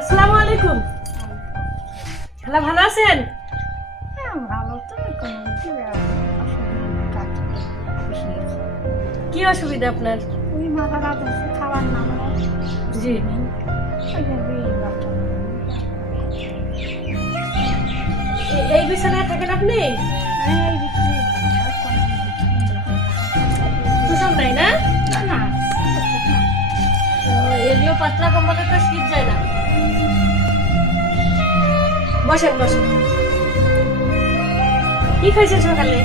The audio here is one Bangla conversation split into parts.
আসসালামু আলাইকুম। হ্যালো ভালো আছেন? ভালো কি অসুবিধা। আপনার? জি। এই বিছানায় থাকেন আপনি? তুষার নাই না? এগুলো পাতলা কম্বল বসেন বসেন। কি খাইছেন সকালে?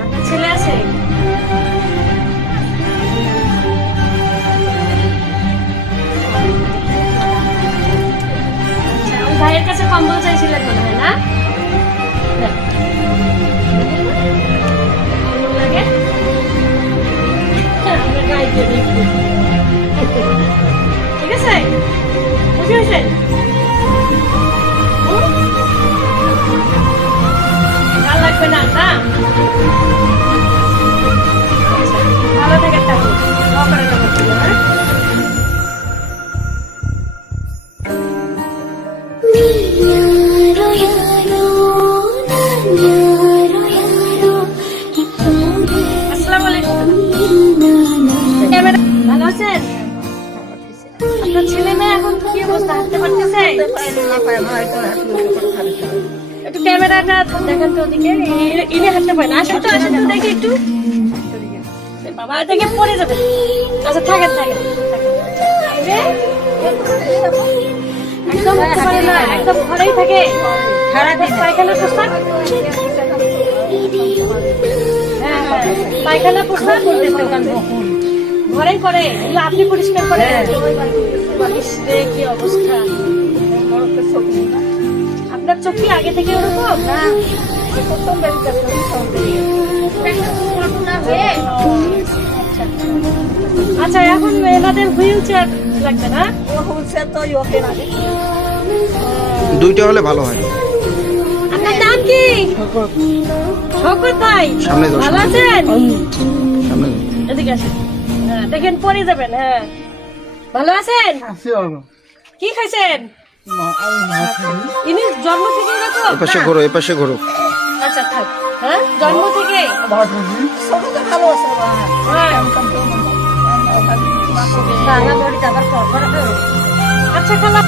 আপনার ছেলে আছে? আচ্ছা, ভাইয়ের কাছে কম্বল চাইছিলেন মনে হয় না? ভালো আপনার ছেলে মেয়ে এখন কি অবস্থা হাঁটতে পারতেছে একটু ক্যামেরাটা দেখান তো ওদিকে। ইনি- ইনি হাঁটতে পারেন আসেন তো আসেন তো দেখি একটু। বাবা দেখে পড়ে যাবে। আচ্ছা থাকেন থাকেন। একদম হাঁটতে পারে না একদম ঘরেই থাকে। পায়খানা প্রস্তাব। হ্যাঁ হ্যাঁ পায়খানা প্রস্তাব। করতেছে ওখানে ঘরেই করে। এগুলো আপনি পরিষ্কার করেন। ইস কি অবস্থা। আপনার চোখ কি আগে থেকে ওরকম? না। আচ্ছা এখন এনাদের হুইল চেয়ার লাগবে না? দুইটা হলে ভালো হয়। আপনার নাম কি? শকত ভাই। সামনে ভালো আছেন? এদিকে আসেন। হ্যাঁ দেখেন পরে যাবেন হ্যাঁ। ভালো আছেন? কি খাইছেন? ইনি জন্ম থেকে এরকম এপাশে ঘোরো এপাশে ঘোরো। আচ্ছা থাক। হ্যাঁ? জন্ম থেকে? হ্যাঁ। আচ্ছা খালা।